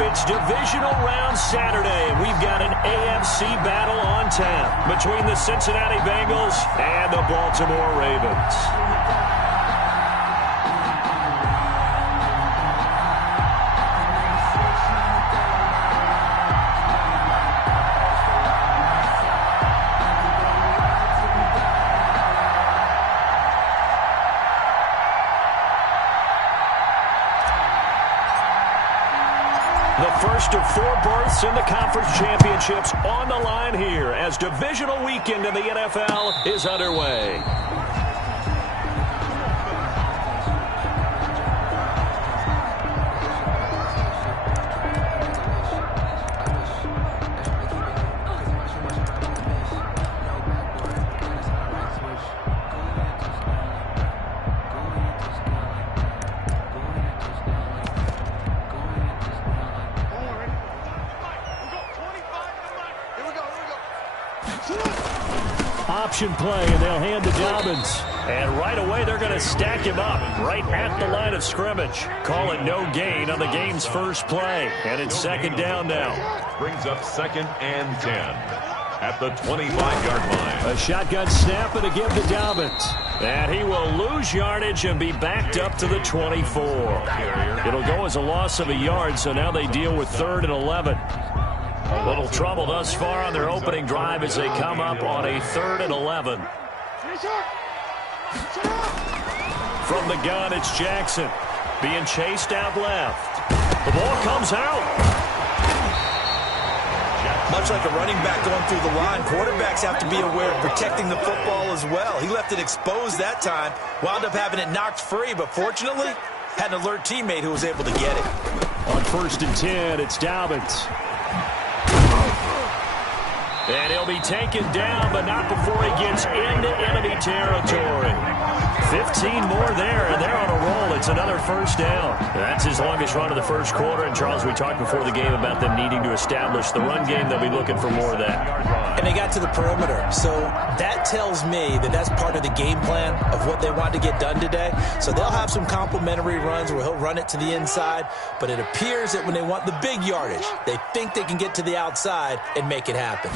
It's divisional round Saturday, and we've got an AFC battle on tap between the Cincinnati Bengals and the Baltimore Ravens. First of 4 berths in the conference championships on the line here as divisional weekend in the NFL is underway. Option play, and they'll hand to Dobbins. And right away, they're going to stack him up right at the line of scrimmage. Call it no gain on the game's first play. And it's second down now. Brings up 2nd and 10 at the 25-yard line. A shotgun snap and a give to Dobbins. And he will lose yardage and be backed up to the 24. It'll go as a loss of a yard, so now they deal with 3rd and 11. A little trouble thus far on their opening drive as they come up on a 3rd and 11. From the gun, it's Jackson being chased out left. The ball comes out. Much like a running back going through the line, quarterbacks have to be aware of protecting the football as well. He left it exposed that time, wound up having it knocked free, but fortunately had an alert teammate who was able to get it. On 1st and 10, it's Dobbins. And he'll be taken down, but not before he gets into enemy territory. 15 more there, and they're on a roll. It's another first down. That's his longest run of the first quarter. And, Charles, we talked before the game about them needing to establish the run game. They'll be looking for more of that. And they got to the perimeter. So that tells me that that's part of the game plan of what they want to get done today. So they'll have some complimentary runs where he'll run it to the inside. But it appears that when they want the big yardage, they think they can get to the outside and make it happen.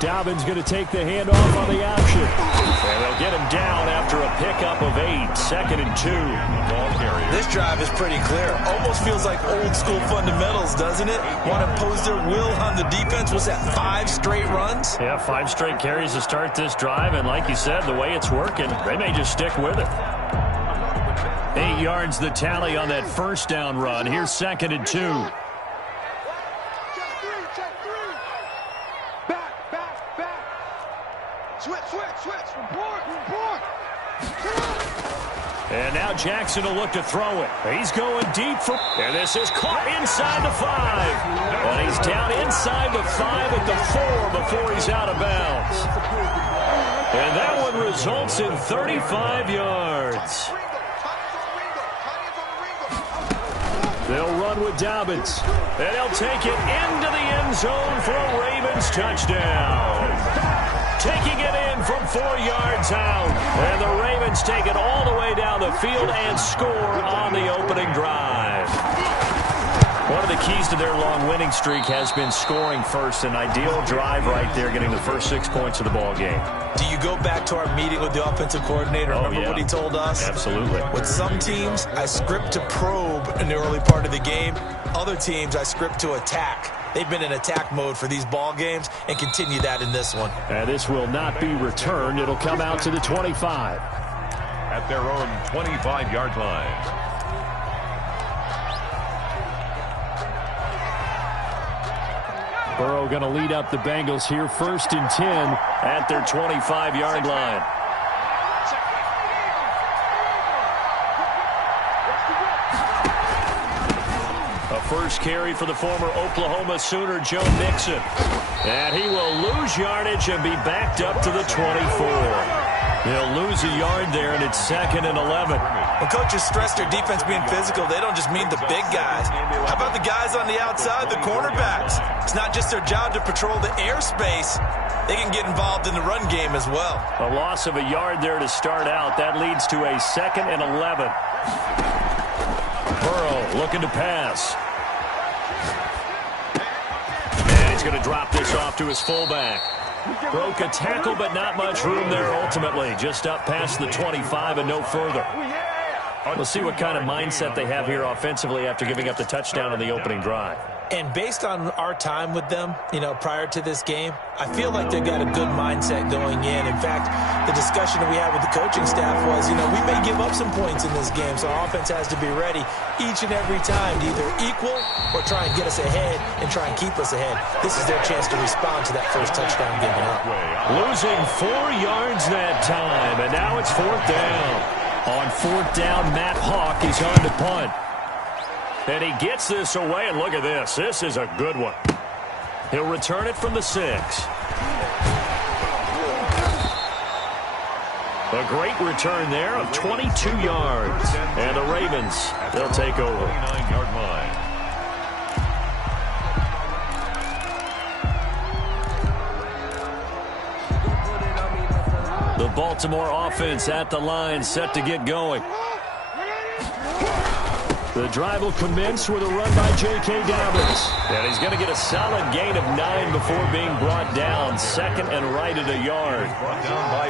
Dobbins going to take the handoff on the option. And they'll get him down after a pickup of 8. 2nd and 2. Ball carrier. This drive is pretty clear. Almost feels like old school fundamentals, doesn't it? Want to impose their will on the defense. Was that 5 straight runs? Yeah, 5 straight carries to start this drive. And like you said, the way it's working, they may just stick with it. 8 yards the tally on that first down run. Here's 2nd and 2. And now Jackson will look to throw it. He's going deep for... And this is caught inside the 5. And he's down inside the 5 at the 4 before he's out of bounds. And that one results in 35 yards. They'll run with Dobbins. And he'll take it into the end zone for a Ravens touchdown. Taking it in from 4 yards out. And the Ravens take it all the way down the field and score on the opening drive. One of the keys to their long winning streak has been scoring first. An ideal drive right there, getting the first 6 points of the ball game. Do you go back to our meeting with the offensive coordinator? Remember what he told us? Absolutely. With some teams, I script to probe in the early part of the game. Other teams, I script to attack. They've been in attack mode for these ball games and continue that in this one. And this will not be returned. It'll come out to the 25. At their own 25-yard line. Burrow going to lead up the Bengals here, 1st and 10 at their 25-yard line. A first carry for the former Oklahoma Sooner, Joe Mixon. And he will lose yardage and be backed up to the 24. He'll lose a yard there, and it's 2nd and 11. When coaches stress their defense being physical, they don't just mean the big guys. How about the guys on the outside, the cornerbacks? It's not just their job to patrol the airspace. They can get involved in the run game as well. A loss of a yard there to start out. That leads to a 2nd and 11. Burrow looking to pass. And he's going to drop this off to his fullback. Broke a tackle, but not much room there ultimately. Just up past the 25 and no further. We'll see what kind of mindset they have here offensively after giving up the touchdown on the opening drive. And based on our time with them, prior to this game, I feel like they've got a good mindset going in. In fact, the discussion that we had with the coaching staff was, we may give up some points in this game, so our offense has to be ready each and every time to either equal or try and get us ahead and try and keep us ahead. This is their chance to respond to that first touchdown given up. Losing 4 yards that time, and now it's 4th down. On 4th down, Matt Hawk is on to punt. And he gets this away, and look at this. This is a good one. He'll return it from the 6. A great return there of 22 yards. And the Ravens, they'll take over. 29-yard line. The Baltimore offense at the line, set to get going. The drive will commence with a run by J.K. Dobbins. And he's going to get a solid gain of 9 before being brought down. 2nd and right at a yard.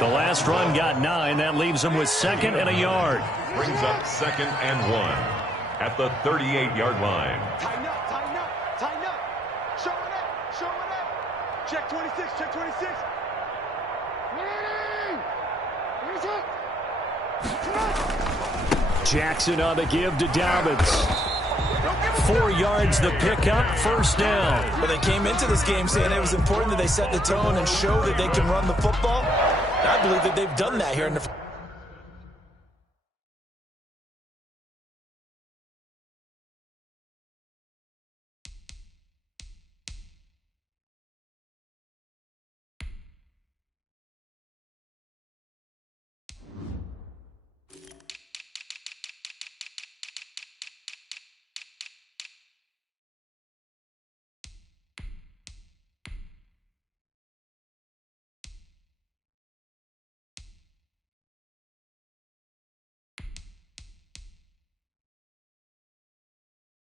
The last run got 9. That leaves him with 2nd and a yard. Brings up 2nd and 1 at the 38-yard line. Tighten up, tighten up, tighten up. Show it up, show it up. Check 26, check 26. Jackson on the give to Dobbins. 4 yards the pickup, 1st down. But they came into this game saying it was important that they set the tone and show that they can run the football. And I believe that they've done that here in the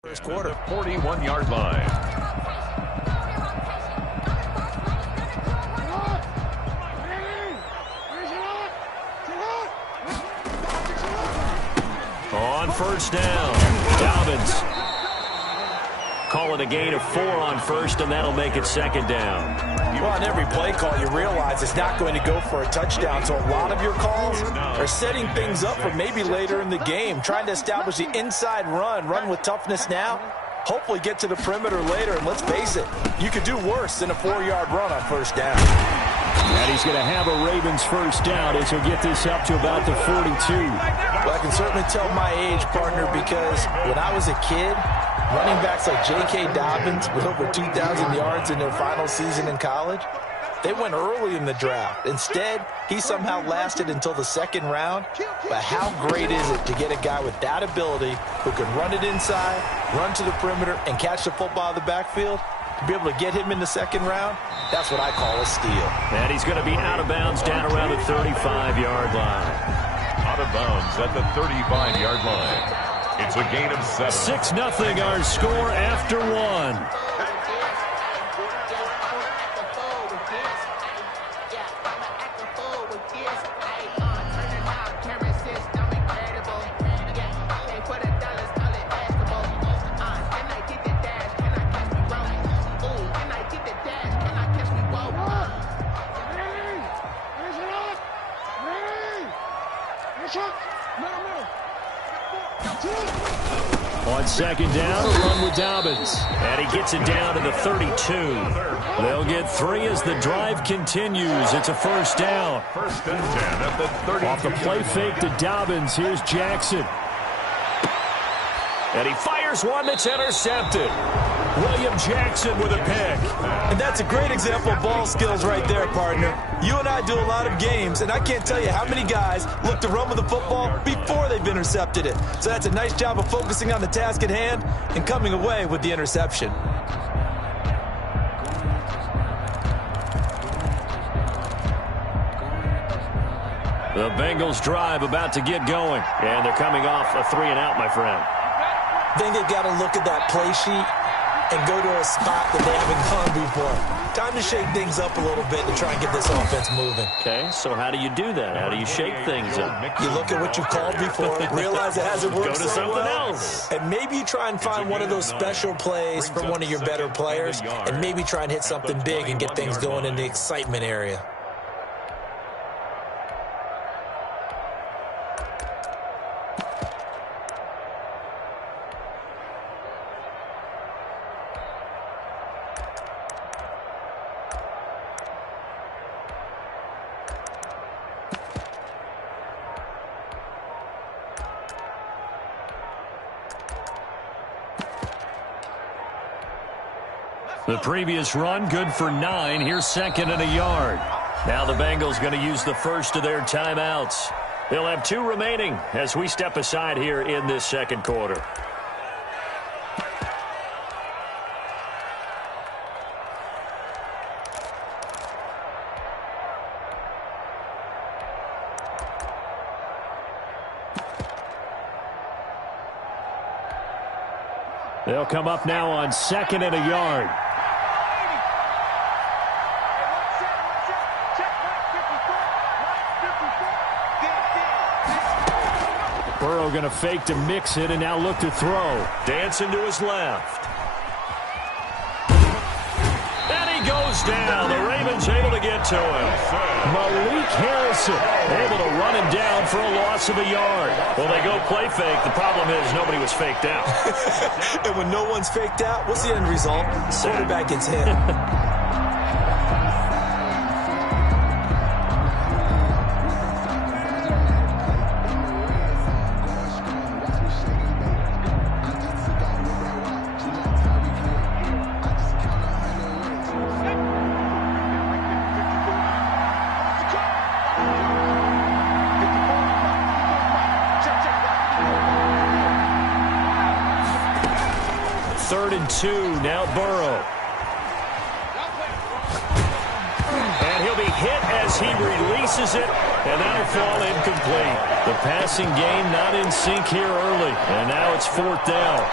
first quarter. 41-yard line. On 1st down, Dobbins. Call it a gain of 4 on 1st, and that'll make it 2nd down. Well, on every play call, you realize it's not going to go for a touchdown. So a lot of your calls are setting things up for maybe later in the game, trying to establish the inside run with toughness now, hopefully get to the perimeter later. And let's face it, you could do worse than a 4-yard run on 1st down. And he's going to have a Ravens 1st down as he'll get this up to about the 42. Well, I can certainly tell my age, partner, because when I was a kid, running backs like J.K. Dobbins with over 2,000 yards in their final season in college, they went early in the draft. Instead, he somehow lasted until the 2nd round. But how great is it to get a guy with that ability who can run it inside, run to the perimeter, and catch the football out of the backfield? To be able to get him in the 2nd round, that's what I call a steal. And he's going to be out of bounds down around the 35-yard line. Out of bounds at the 35-yard line. It's a gain of 7. 6-0 our score after 1. On 2nd down, a run with Dobbins. And he gets it down to the 32. They'll get 3 as the drive continues. It's a 1st down. 1st and 10 at the 30. Off the play fake to Dobbins, here's Jackson. And he fires one that's intercepted. William Jackson with a pick. And that's a great example of ball skills right there, partner. You and I do a lot of games, and I can't tell you how many guys look to run with the football before they've intercepted it. So that's a nice job of focusing on the task at hand and coming away with the interception. The Bengals drive about to get going. And they're coming off a 3-and-out, my friend. I think they've got to look at that play sheet and go to a spot that they haven't gone before. Time to shake things up a little bit to try and get this offense moving. Okay, so how do you do that? How do you shake things up? You look at what you called before, realize it hasn't worked Go to so something well, else. and maybe you try and find one of those special plays from one of your better players, and maybe try and hit something big and get things going in the excitement area. The previous run, good for 9. Here's second and a yard. Now the Bengals going to use the first of their timeouts. They'll have 2 remaining as we step aside here in this second quarter. They'll come up now on second and a yard. Burrow going to fake to mix it and now look to throw. Dancing to his left. And he goes down. The Ravens able to get to him. Malik Harrison able to run him down for a loss of a yard. Well, they go play fake. The problem is nobody was faked out. And when no one's faked out, what's the end result? Quarterback gets hit. Third and 2, now Burrow. And he'll be hit as he releases it, and that'll fall incomplete. The passing game not in sync here early, and now it's 4th down.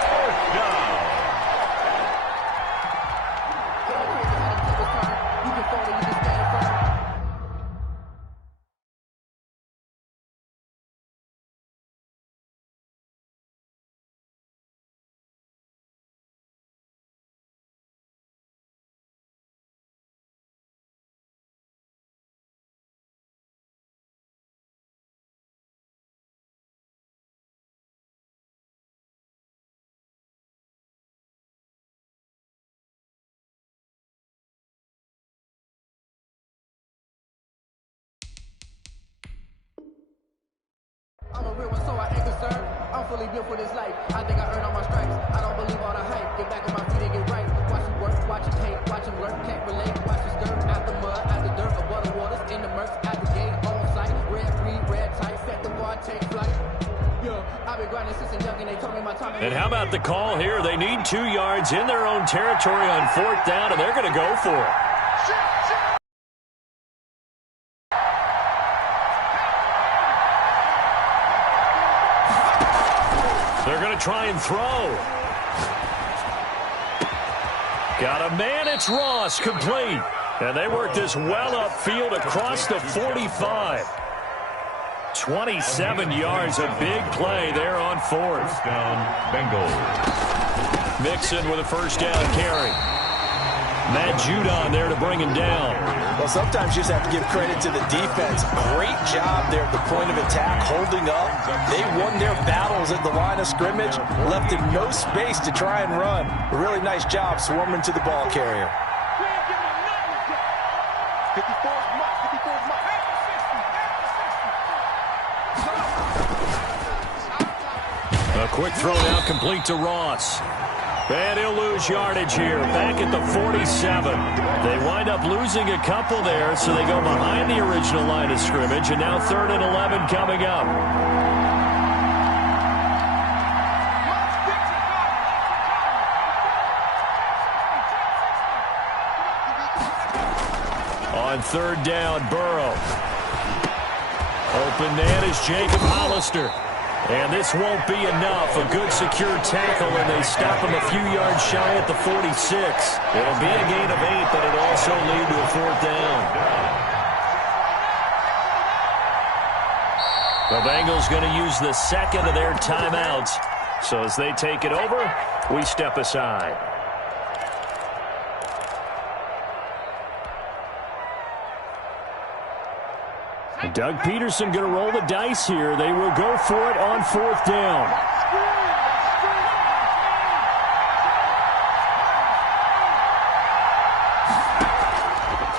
I'm a real one, so I ain't concerned. I'm fully built for this life. I think I earned all my stripes. I don't believe all the hype. Get back on my feet and get right. Watch him work, watch him hate, watch him lurk, can't relate. Watch him stir out the mud, out the dirt, above the waters, in the murks, at the gate, on sight. Red free, red tight, set the bar, take flight. Yeah, I've been grinding since a youngin', they told me my time. And how about the call here? They need 2 yards in their own territory on 4th down, and they're going to go for it. They're going to try and throw. Got a man, it's Ross, complete. And they work this well upfield across the 45. 27 yards, a big play there on 4th. First down, Bengals. Mixon with a first down carry. Matt Judon there to bring him down. Well, sometimes you just have to give credit to the defense. Great job there at the point of attack, holding up. They won their battles at the line of scrimmage, left him no space to try and run. A really nice job swarming to the ball carrier. A quick throw now complete to Ross. And he'll lose yardage here, back at the 47. They wind up losing a couple there, so they go behind the original line of scrimmage, and now 3rd and 11 coming up. On 3rd down, Burrow. Open man is Jacob Hollister. And this won't be enough. A good secure tackle, and they stop him a few yards shy at the 46. It'll be a gain of 8, but it'll also lead to a 4th down. The Bengals going to use the second of their timeouts. So as they take it over, we step aside. And Doug Peterson going to roll the dice here. They will go for it on 4th down.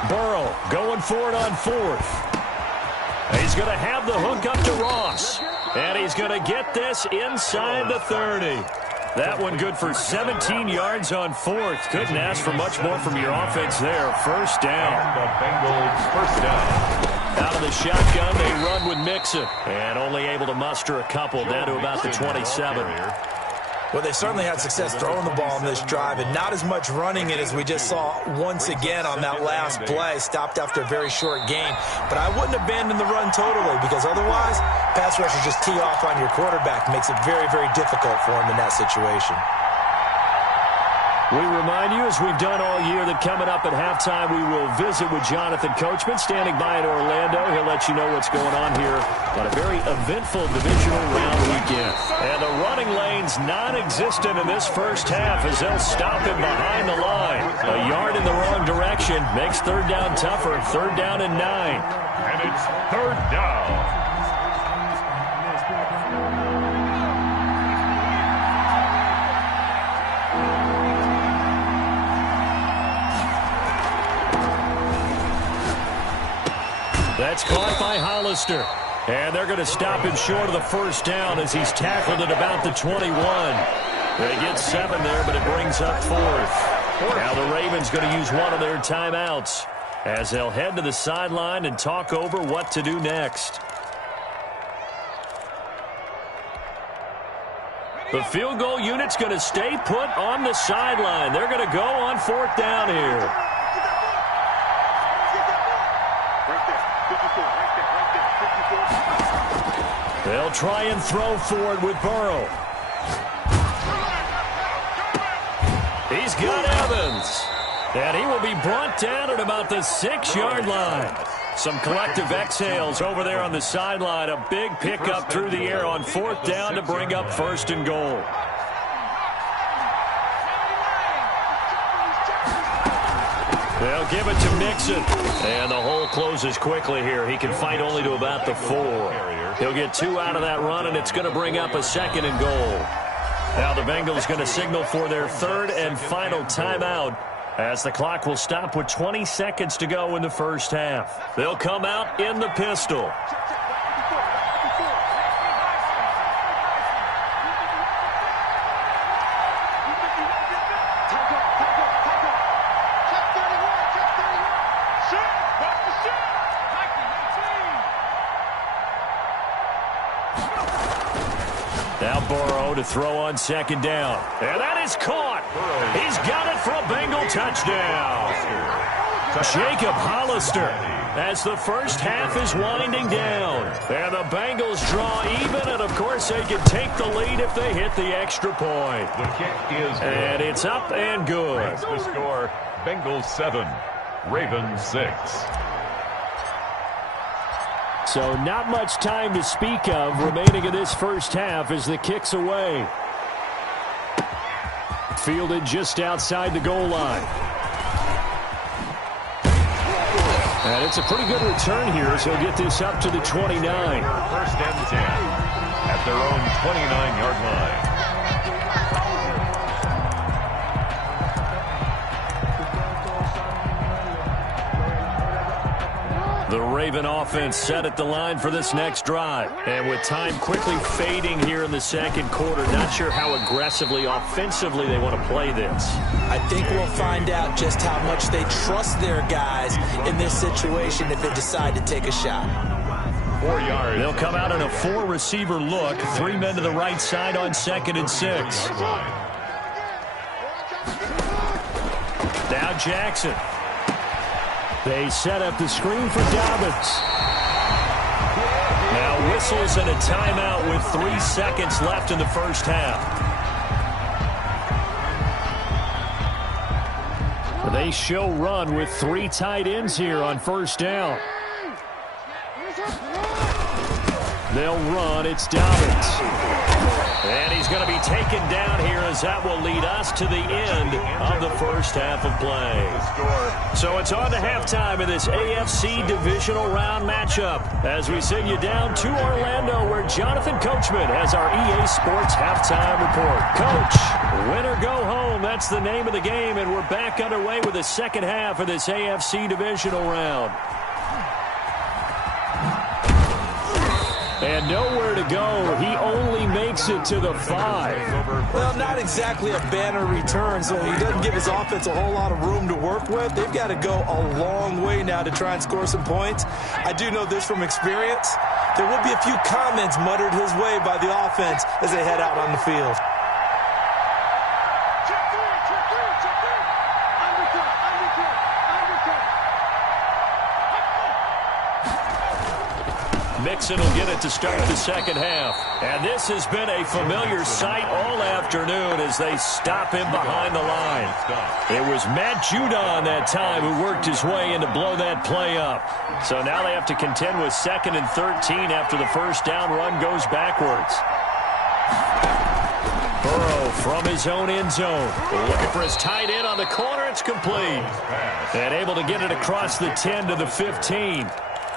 Burrow going for it on 4th. He's going to have the hook up to Ross. And he's going to get this inside the 30. That one good for 17 yards on 4th. Couldn't ask for much more from your offense there. 1st down. The Bengals 1st down. Out of the shotgun, they run with Mixon. And only able to muster a couple down to about the 27. Well, they certainly had success throwing the ball in this drive, and not as much running it as we just saw once again on that last play. Stopped after a very short game. But I wouldn't abandon the run totally, because otherwise, pass rushers just tee off on your quarterback. Makes it very, very difficult for him in that situation. We remind you, as we've done all year, that coming up at halftime, we will visit with Jonathan Coachman, standing by in Orlando. He'll let you know what's going on here on a very eventful divisional round weekend. And the running lane's non-existent in this first half as they'll stop him behind the line. A yard in the wrong direction makes 3rd down tougher. 3rd down and 9. And it's 3rd down. That's caught by Hollister. And they're going to stop him short of the 1st down as he's tackled at about the 21. They get 7 there, but it brings up 4th. Now the Ravens going to use one of their timeouts as they'll head to the sideline and talk over what to do next. The field goal unit's going to stay put on the sideline. They're going to go on 4th down here. They'll try and throw for it with Burrow. He's got Evans. And he will be brought down at about the 6-yard line. Some collective exhales over there on the sideline. A big pickup through the air on 4th down to bring up 1st and goal. They'll give it to Mixon. And the hole closes quickly here. He can fight only to about the 4. He'll get 2 out of that run, and it's going to bring up a 2nd and goal. Now the Bengals going to signal for their 3rd and final timeout as the clock will stop with 20 seconds to go in the first half. They'll come out in the pistol. Now Burrow to throw on 2nd down. And that is caught. He's got it for a Bengal touchdown. Jacob Hollister as the first half is winding down. And the Bengals draw even, and of course they can take the lead if they hit the extra point. The kick is good. And it's up and good. That's the score. Bengals 7, Ravens 6. So not much time to speak of remaining in this first half as the kick's away. Fielded just outside the goal line. And it's a pretty good return here as he'll get this up to the 29. 1st and 10 at their own 29-yard line. The Raven offense set at the line for this next drive. And with time quickly fading here in the 2nd quarter, not sure how aggressively, offensively they want to play this. I think we'll find out just how much they trust their guys in this situation if they decide to take a shot. 4 yards. They'll come out in a 4-receiver look. 3 men to the right side on 2nd and 6. Now Jackson. They set up the screen for Dobbins. Now whistles and a timeout with 3 seconds left in the first half. They show run with 3 tight ends here on first down. They'll run. It's Dobbins. And he's going to be taken down here as that will lead us to the end of the first half of play. So it's on to halftime in this AFC divisional round matchup as we send you down to Orlando where Jonathan Coachman has our EA Sports halftime report. Coach, win or go home, that's the name of the game, and we're back underway with the second half of this AFC divisional round. And nowhere to go. He only makes it to the 5. Well, not exactly a banner return, so he doesn't give his offense a whole lot of room to work with. They've got to go a long way now to try and score some points. I do know this from experience. There will be a few comments muttered his way by the offense as they head out on the field. Mixon will get it to start the second half. And this has been a familiar sight all afternoon as they stop him behind the line. It was Matt Judon that time who worked his way in to blow that play up. So now they have to contend with 2nd and 13 after the first down run goes backwards. Burrow from his own end zone. Looking for his tight end on the corner. It's complete. And able to get it across the 10 to the 15.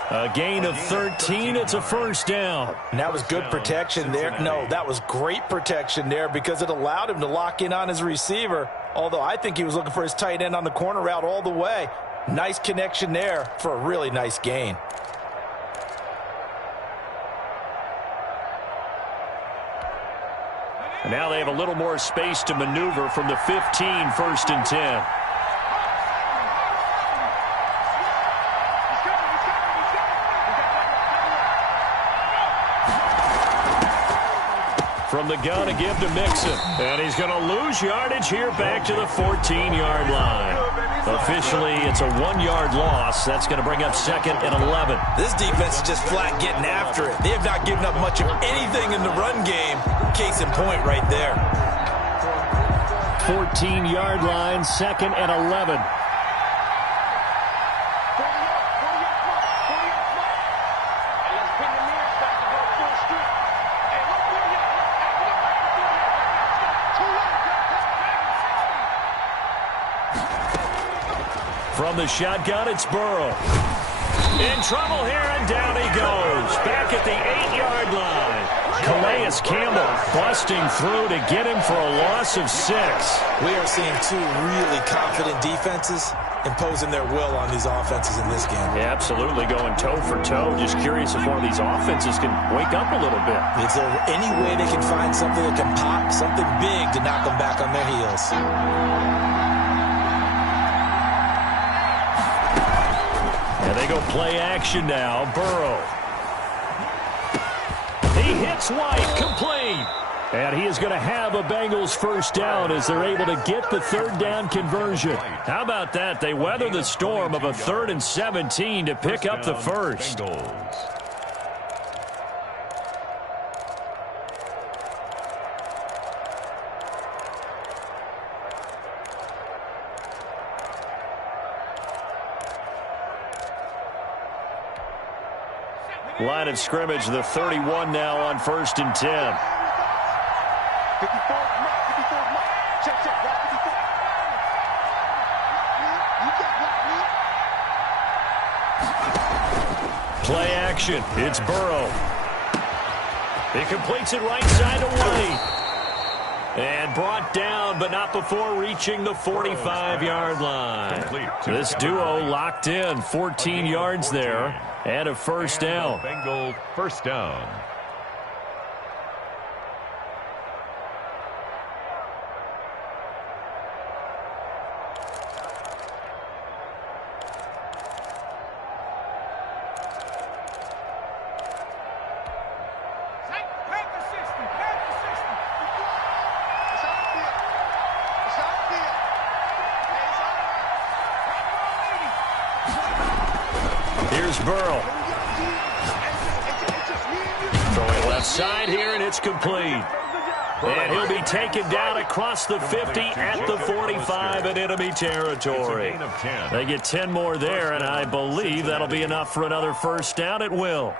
A gain of 13. It's a first down. And that was good protection there. No, that was great protection there because it allowed him to lock in on his receiver. Although I think he was looking for his tight end on the corner route all the way. Nice connection there for a really nice gain. And now they have a little more space to maneuver from the 15, 1st and 10. From the gun to give to Mixon. And he's going to lose yardage here back to the 14-yard line. Officially, it's a 1-yard loss. That's going to bring up 2nd and 11. This defense is just flat getting after it. They have not given up much of anything in the run game. Case in point right there. 14-yard line, 2nd and 11. From the shotgun, it's Burrow. In trouble here, and down he goes. Back at the 8-yard line. Calais Campbell busting through to get him for a loss of 6. We are seeing 2 really confident defenses imposing their will on these offenses in this game. Yeah, absolutely, going toe for toe. Just curious if one of these offenses can wake up a little bit. Is there any way they can find something that can pop, something big to knock them back on their heels? And they go play action now. Burrow. He hits White, complete. And he is going to have a Bengals first down as they're able to get the 3rd down conversion. How about that? They weather the storm of a 3rd and 17 to pick up the first. Line of scrimmage, the 31 now on 1st and 10. 54, check, right, 54. Play action. It's Burrow. He completes it right side to White. And brought down, but not before reaching the 45-yard line. This duo locked in, 14 yards there, and a first down. Bengal first down. Here's Burrow. Throwing left side here, and it's complete. And he'll be taken down across the 50 at the 45 in enemy territory. They get 10 more there, and I believe that'll be enough for another first down. It will.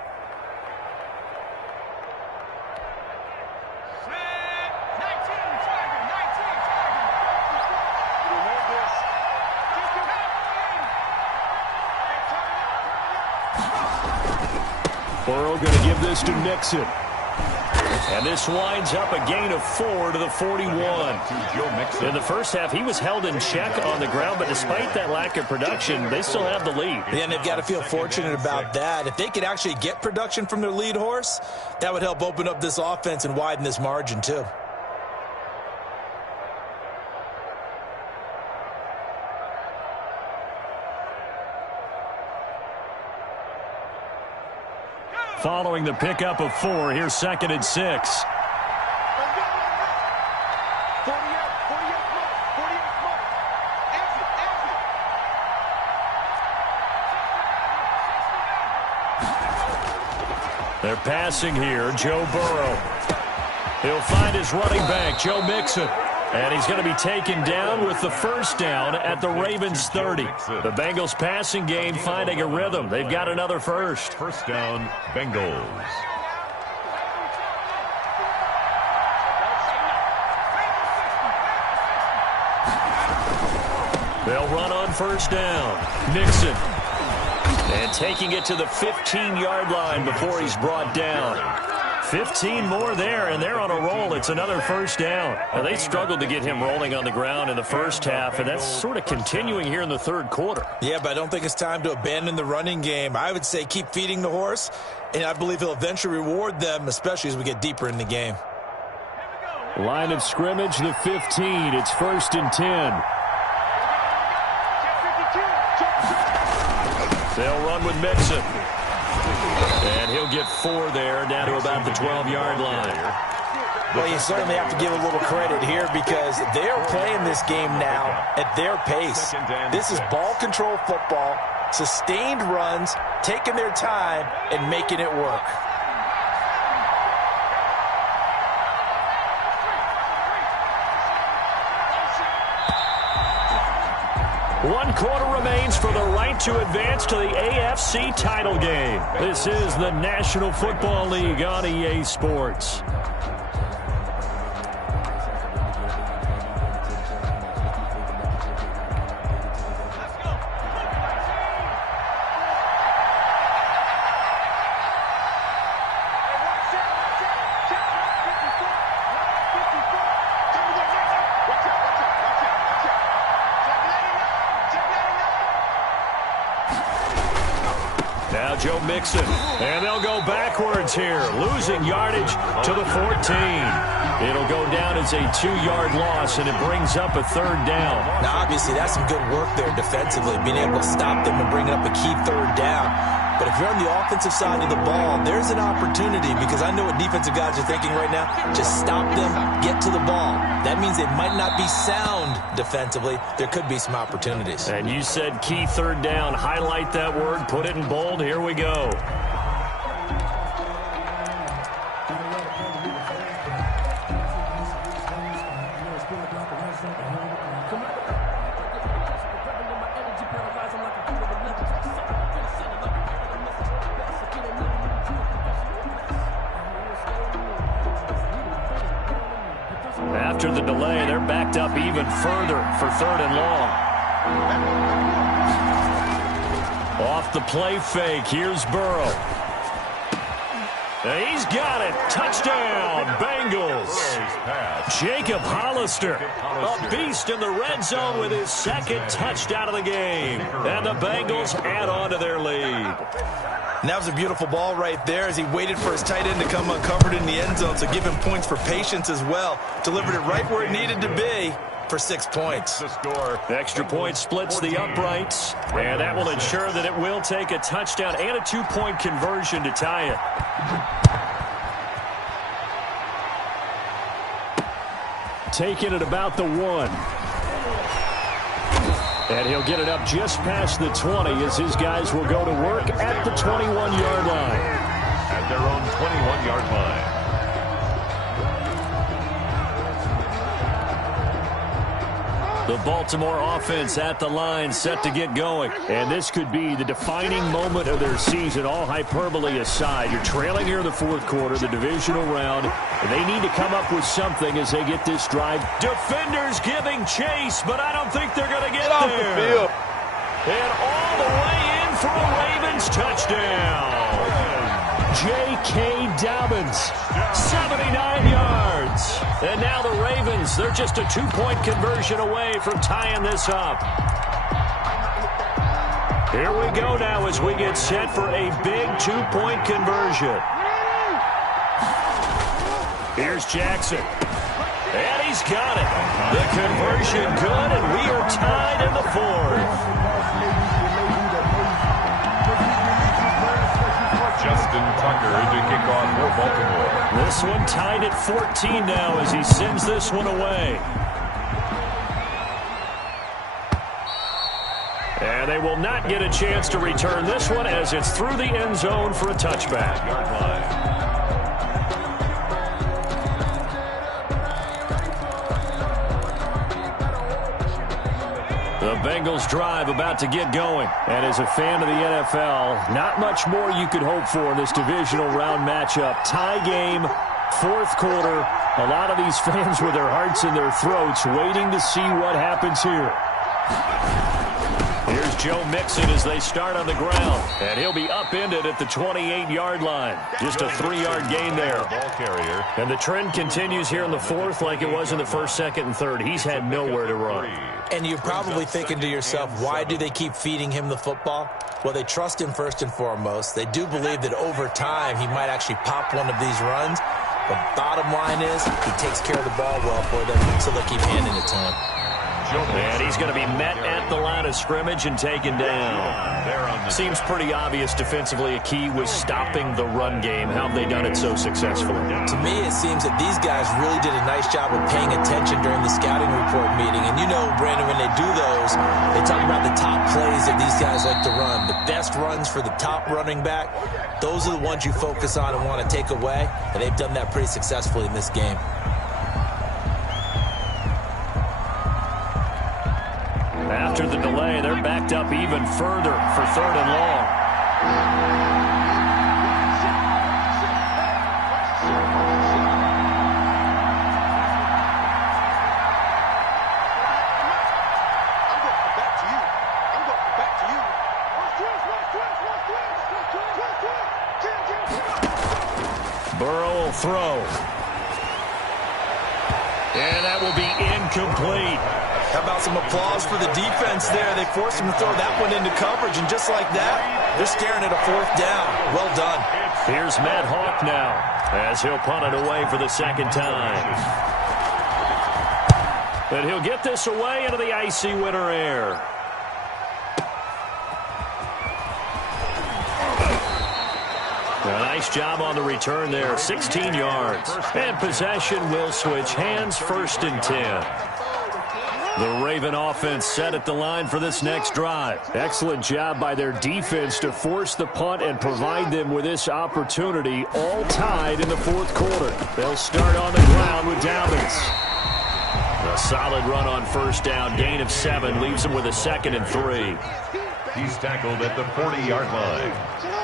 Burrow going to give this to Nixon. And this winds up a gain of 4 to the 41. In the first half, he was held in check on the ground, but despite that lack of production, they still have the lead. Yeah, and they've got to feel fortunate about that. If they could actually get production from their lead horse, that would help open up this offense and widen this margin too. Following the pickup of 4, here's 2nd and 6. They're passing here. Joe Burrow. He'll find his running back, Joe Mixon. And he's going to be taken down with the first down at the Ravens 30. The Bengals passing game finding a rhythm. They've got another first. First down, Bengals. They'll run on first down. Nixon. And taking it to the 15-yard line before he's brought down. 15 more there, and they're on a roll. It's another first down. Now, they struggled to get him rolling on the ground in the first half, and that's sort of continuing here in the third quarter. Yeah, but I don't think it's time to abandon the running game. I would say keep feeding the horse, and I believe he'll eventually reward them, especially as we get deeper in the game. Line of scrimmage, the 15. It's 1st and 10. They'll run with Mixon. And he'll get 4 there, down to about the 12-yard line. Well, you certainly have to give a little credit here because they're playing this game now at their pace. This is ball control football, sustained runs, taking their time, and making it work. One quarter remains for the right to advance to the AFC title game. This is the National Football League on EA Sports. Joe Mixon, and they'll go backwards here, losing yardage to the 14. It'll go down as a 2-yard loss, and it brings up a 3rd down. Now, obviously, that's some good work there defensively, being able to stop them and bring up a key 3rd down. But if you're on the offensive side of the ball, there's an opportunity because I know what defensive guys are thinking right now. Just stop them, get to the ball. That means they might not be sound defensively. There could be some opportunities. And you said key 3rd down. Highlight that word, put it in bold. Here we go. After the delay, they're backed up even further for 3rd and long. Off the play fake, here's Burrow. And he's got it. Touchdown, Bengals. Jacob Hollister, a beast in the red zone with his 2nd touchdown of the game. And the Bengals add on to their lead. And that was a beautiful ball right there as he waited for his tight end to come uncovered in the end zone. So give him points for patience as well. Delivered it right where it needed to be for 6 points. The extra point splits the uprights. And that will ensure that it will take a touchdown and a 2-point conversion to tie it. Taking it about the 1. And he'll get it up just past the 20 as his guys will go to work at the 21-yard line. At at their own 21-yard line. The Baltimore offense at the line, set to get going. And this could be the defining moment of their season, all hyperbole aside. You're trailing here in the fourth quarter, the divisional round. And they need to come up with something as they get this drive. Defenders giving chase, but I don't think they're going to get off there. the field. And all the way in for a Ravens touchdown. J.K. Dobbins, 79 yards. And now the Ravens, they're just a two-point conversion away from tying this up. Here we go now as we get set for a big two-point conversion. Here's Jackson. And he's got it. The conversion good, and we are tied in the fourth. Justin Tucker to kick off for Baltimore. This one tied at 14 now as he sends this one away. And they will not get a chance to return this one as it's through the end zone for a touchback. Yard line. The Bengals drive about to get going. And as a fan of the NFL, not much more you could hope for in this divisional round matchup. Tie game, fourth quarter. A lot of these fans with their hearts in their throats waiting to see what happens here. Here's Joe Mixon as they start on the ground. And he'll be upended at the 28-yard line. Just a 3-yard gain there. Ball carrier. And the trend continues here in the fourth like it was in the first, second, and third. He's had nowhere to run. And you're probably thinking to yourself, why do they keep feeding him the football? Well, they trust him first and foremost. They do believe that over time he might actually pop one of these runs. But bottom line is he takes care of the ball well for them, so they'll keep handing it to him. And he's going to be met at the line of scrimmage and taken down. Seems pretty obvious defensively a key was stopping the run game. How have they done it so successfully? To me, it seems that these guys really did a nice job of paying attention during the scouting report meeting. And you know, Brandon, when they do those, they talk about the top plays that these guys like to run. The best runs for the top running back, those are the ones you focus on and want to take away. And they've done that pretty successfully in this game. After the delay, they're backed up even further for third and long. Burrow will throw. And that will be incomplete. How about some applause for the defense there? They forced him to throw that one into coverage, and just like that, they're staring at a fourth down. Well done. Here's Matt Hawk now as he'll punt it away for the second time. And he'll get this away into the icy winter air. A nice job on the return there, 16 yards. And possession will switch hands, 1st and 10. The Raven offense set at the line for this next drive. Excellent job by their defense to force the punt and provide them with this opportunity, all tied in the fourth quarter. They'll start on the ground with Dobbins. A solid run on first down, gain of 7, leaves them with a 2nd and 3. He's tackled at the 40-yard line.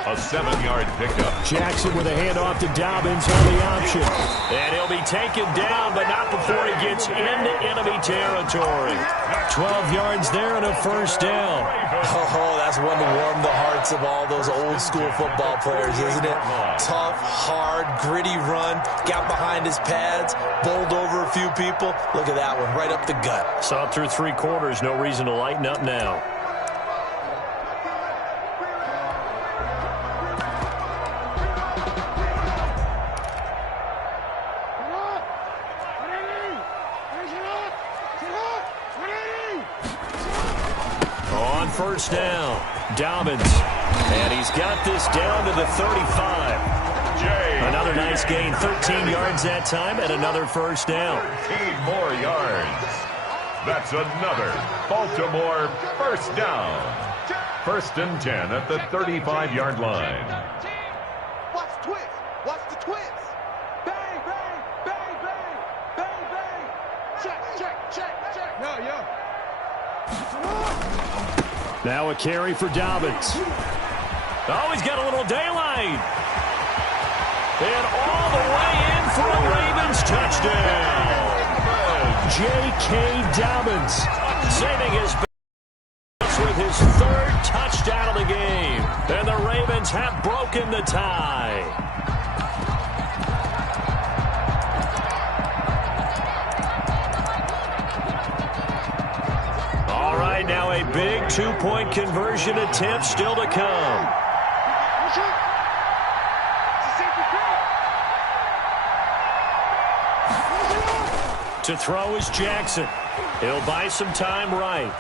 A 7-yard pickup. Jackson with a handoff to Dobbins on the option. And he'll be taken down, but not before he gets into enemy territory. 12 yards there and a first down. Oh, that's one to warm the hearts of all those old-school football players, isn't it? Tough, hard, gritty run. Got behind his pads, bowled over a few people. Look at that one, right up the gut. Saw it through 3 quarters. No reason to lighten up now. First down, Dobbins, and he's got this down to the 35. Another nice gain, 13 yards that time, and another first down. 13 more yards. That's another Baltimore first down. 1st and 10 at the 35-yard line. Watch twist. Now a carry for Dobbins. Oh, he's got a little daylight. And all the way in for a Ravens touchdown. J.K. Dobbins saving his best with his third touchdown of the game. And the Ravens have broken the tie. All right, now a big two-point conversion attempt still to come. To throw is Jackson. He'll buy some time right.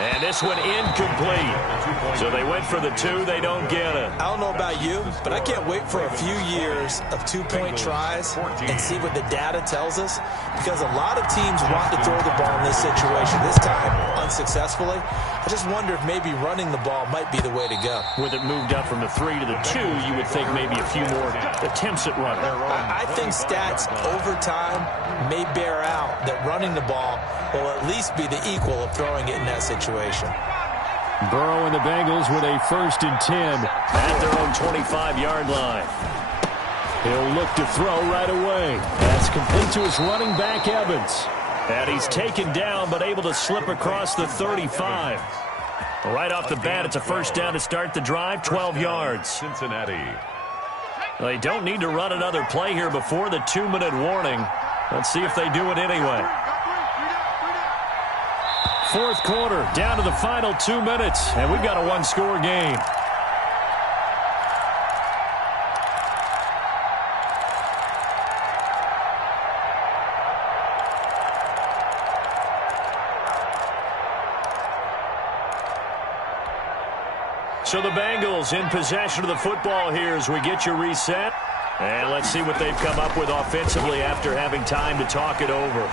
And this one incomplete. So they went for the two. They don't get it. I don't know about you, but I can't wait for a few years of two-point tries and see what the data tells us, because a lot of teams want to throw the ball in this situation. This time, unsuccessfully. I just wonder if maybe running the ball might be the way to go. With it moved up from the 3 to the 2, you would think maybe a few more attempts at running. I think stats over time may bear out that running the ball will at least be the equal of throwing it in that situation. Burrow and the Bengals with a 1st and 10 at their own 25-yard line. He'll look to throw right away. That's complete to his running back, Evans. And he's taken down but able to slip across the 35. Right off the bat, it's a 1st down to start the drive, 12 yards. Cincinnati. They don't need to run another play here before the 2-minute warning. Let's see if they do it anyway. 4th quarter, down to the final 2 minutes, and we've got a one-score game. So the Bengals in possession of the football here as we get you reset. And let's see what they've come up with offensively after having time to talk it over.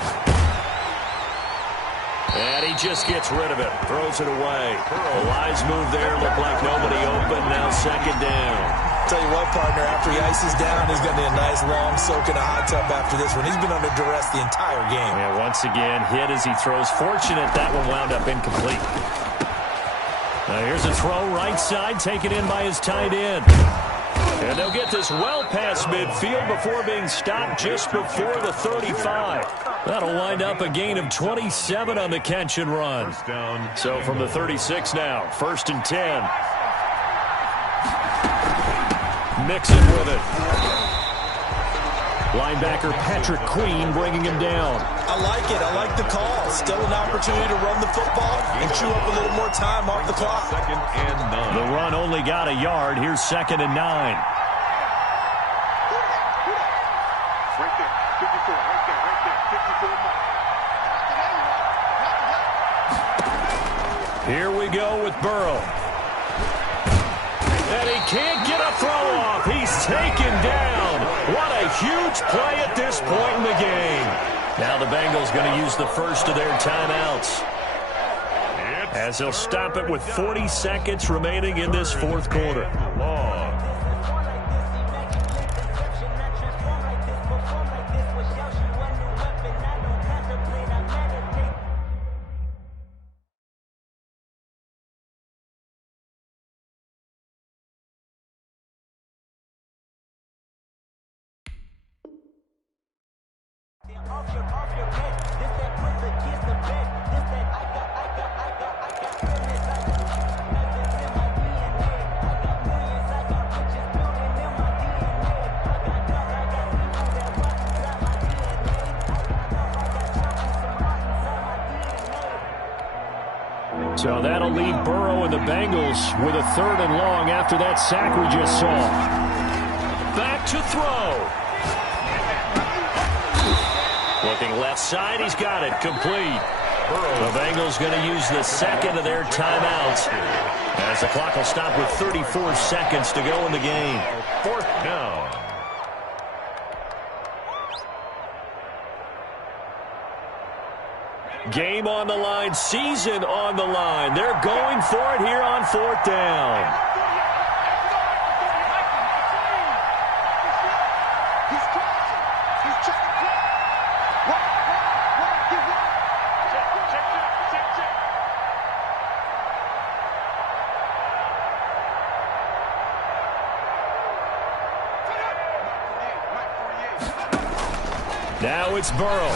And he just gets rid of it, throws it away. A wise move there, looked like nobody open, now 2nd down. Tell you what, partner, after he ices down, he's going to need a nice long soak in a hot tub after this one. He's been under duress the entire game. Yeah, once again, hit as he throws. Fortunate that one wound up incomplete. Now here's a throw right side, taken in by his tight end. And they'll get this well past midfield before being stopped just before the 35. That'll wind up a gain of 27 on the catch and run. So from the 36 now, 1st and 10. Mixon with it. Linebacker Patrick Queen bringing him down. I like it. I like the call. Still an opportunity to run the football and chew up a little more time off the clock. 2nd and 9. The run only got a yard. Here's 2nd and 9. Right there. 54. Right there. 54. Here we go with Burrow. And he can't get a throw off. He's taken down. What a huge play at this point in the game. Now the Bengals going to use the first of their timeouts, as they'll stop it with 40 seconds remaining in this 4th quarter. So that'll leave Burrow and the Bengals with a 3rd and long after that sack we just saw. Back to throw. Looking left side, he's got it, complete. The Bengals going to use the 2nd of their timeouts, as the clock will stop with 34 seconds to go in the game. 4th down. Game on the line, season on the line. They're going for it here on 4th down. He's checking. Now it's Burrow.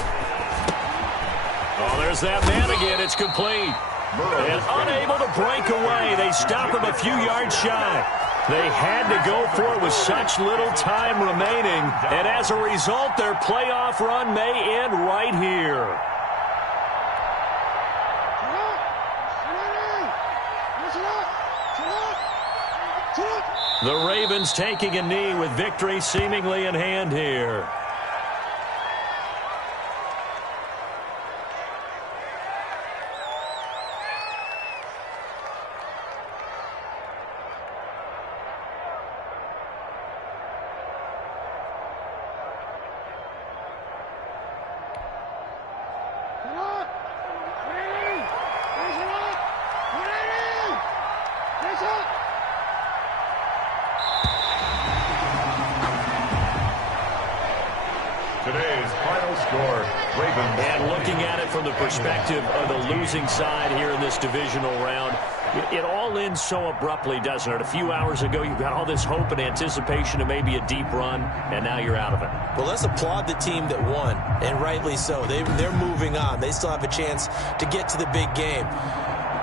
Oh, there's that man again. It's complete. And unable to break away. They stop him a few yards shy. They had to go for it with such little time remaining. And as a result, their playoff run may end right here. The Ravens taking a knee with victory seemingly in hand here. Today's final score, Ravens. And looking at it from the perspective of the losing side here in this divisional round, it all ends so abruptly, doesn't it? A few hours ago, you've got all this hope and anticipation of maybe a deep run, and now you're out of it. Well, let's applaud the team that won, and rightly so. They're moving on. They still have a chance to get to the big game.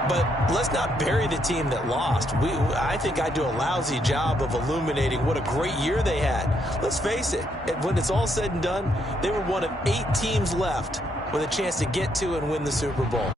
But let's not bury the team that lost. I think I do a lousy job of illuminating what a great year they had. Let's face it, when it's all said and done, they were one of 8 teams left with a chance to get to and win the Super Bowl.